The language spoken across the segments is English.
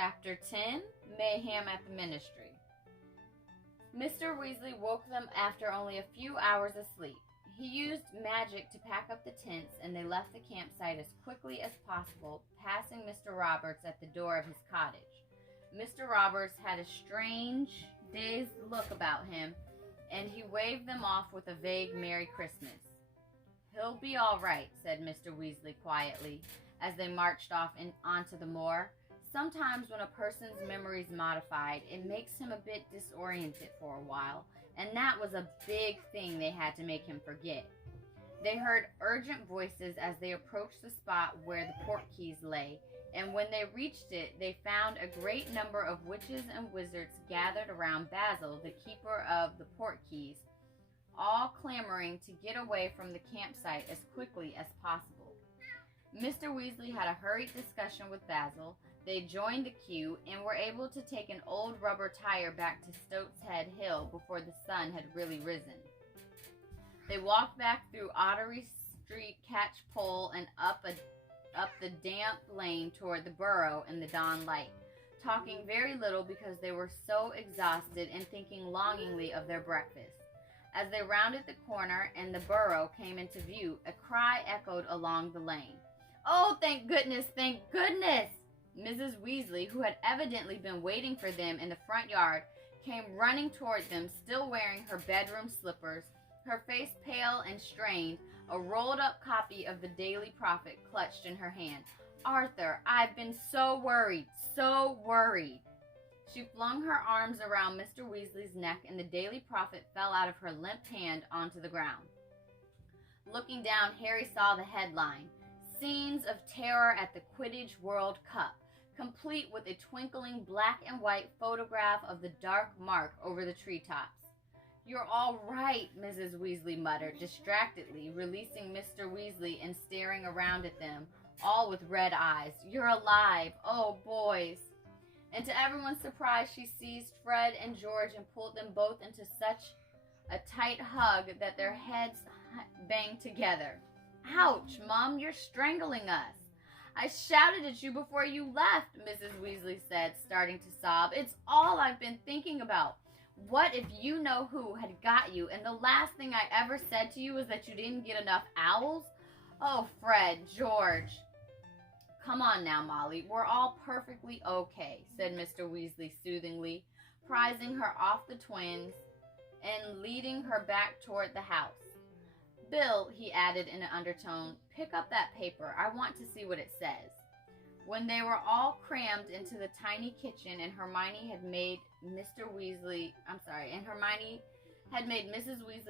Chapter 10, Mayhem at the Ministry. Mr. Weasley woke them after only a few hours of sleep. He used magic to pack up the tents, and they left the campsite as quickly as possible, passing Mr. Roberts at the door of his cottage. Mr. Roberts had a strange, dazed look about him, and he waved them off with a vague Merry Christmas. "He'll be all right," said Mr. Weasley quietly, as they marched off onto the moor. Sometimes when a person's memory's modified, it makes him a bit disoriented for a while, and that was a big thing they had to make him forget. They heard urgent voices as they approached the spot where the portkeys lay, and when they reached it, they found a great number of witches and wizards gathered around Basil, the keeper of the portkeys, all clamoring to get away from the campsite as quickly as possible. Mr. Weasley had a hurried discussion with Basil. They joined the queue and were able to take an old rubber tire back to Stoat's Head Hill before the sun had really risen. They walked back through Ottery Street Catchpole and up the damp lane toward the Burrow in the dawn light, talking very little because they were so exhausted and thinking longingly of their breakfast. As they rounded the corner and the Burrow came into view, a cry echoed along the lane. "Oh, thank goodness, thank goodness!" Mrs. Weasley, who had evidently been waiting for them in the front yard, came running toward them, still wearing her bedroom slippers, her face pale and strained, a rolled-up copy of the Daily Prophet clutched in her hand. "Arthur, I've been so worried, so worried." She flung her arms around Mr. Weasley's neck, and the Daily Prophet fell out of her limp hand onto the ground. Looking down, Harry saw the headline, "Scenes of Terror at the Quidditch World Cup," complete with a twinkling black and white photograph of the dark mark over the treetops. "You're all right," Mrs. Weasley muttered distractedly, releasing Mr. Weasley and staring around at them, all with red eyes. "You're alive. Oh, boys." And to everyone's surprise, she seized Fred and George and pulled them both into such a tight hug that their heads banged together. "Ouch, Mom, you're strangling us." "I shouted at you before you left," Mrs. Weasley said, starting to sob. "It's all I've been thinking about. What if you know who had got you, and the last thing I ever said to you was that you didn't get enough owls? Oh, Fred, George." "Come on now, Molly, we're all perfectly okay," said Mr. Weasley soothingly, prizing her off the twins and leading her back toward the house. "Bill," he added in an undertone, "pick up that paper. I want to see what it says." When they were all crammed into the tiny kitchen and Hermione had made Mrs. Weasley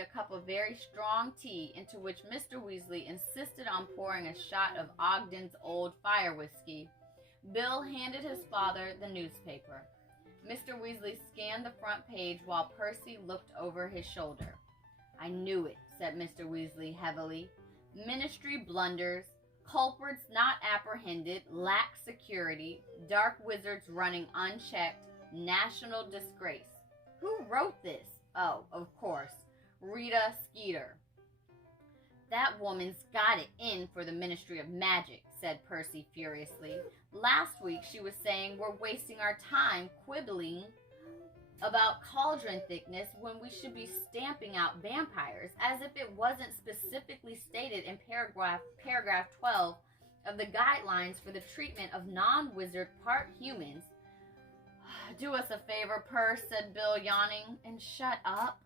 a cup of very strong tea, into which Mr. Weasley insisted on pouring a shot of Ogden's Old Fire Whiskey, Bill handed his father the newspaper. Mr. Weasley scanned the front page while Percy looked over his shoulder. "I knew it," said Mr. Weasley heavily. "Ministry blunders, culprits not apprehended, lack security, dark wizards running unchecked, national disgrace. Who wrote this? Oh, of course, Rita Skeeter." "That woman's got it in for the Ministry of Magic," said Percy furiously. "Last week she was saying we're wasting our time quibbling about cauldron thickness when we should be stamping out vampires, as if it wasn't specifically stated in paragraph 12 of the guidelines for the treatment of non-wizard part humans." "Do us a favor, Percy," said Bill, yawning, "and shut up."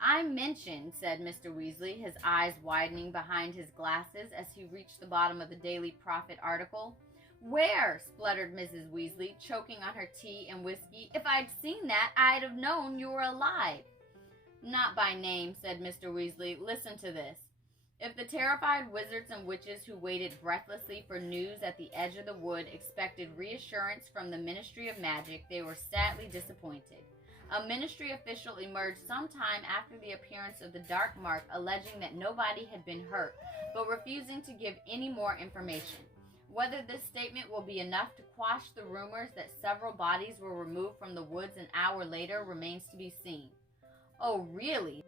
"I mentioned," said Mr. Weasley, his eyes widening behind his glasses as he reached the bottom of the Daily Prophet article. "Where?" spluttered Mrs. Weasley, choking on her tea and whiskey. "If I'd seen that, I'd have known you were alive." "Not by name," said Mr. Weasley. "Listen to this. If the terrified wizards and witches who waited breathlessly for news at the edge of the wood expected reassurance from the Ministry of Magic, they were sadly disappointed. A ministry official emerged sometime after the appearance of the dark mark, alleging that nobody had been hurt, but refusing to give any more information. Whether this statement will be enough to quash the rumors that several bodies were removed from the woods an hour later remains to be seen." "Oh, really?"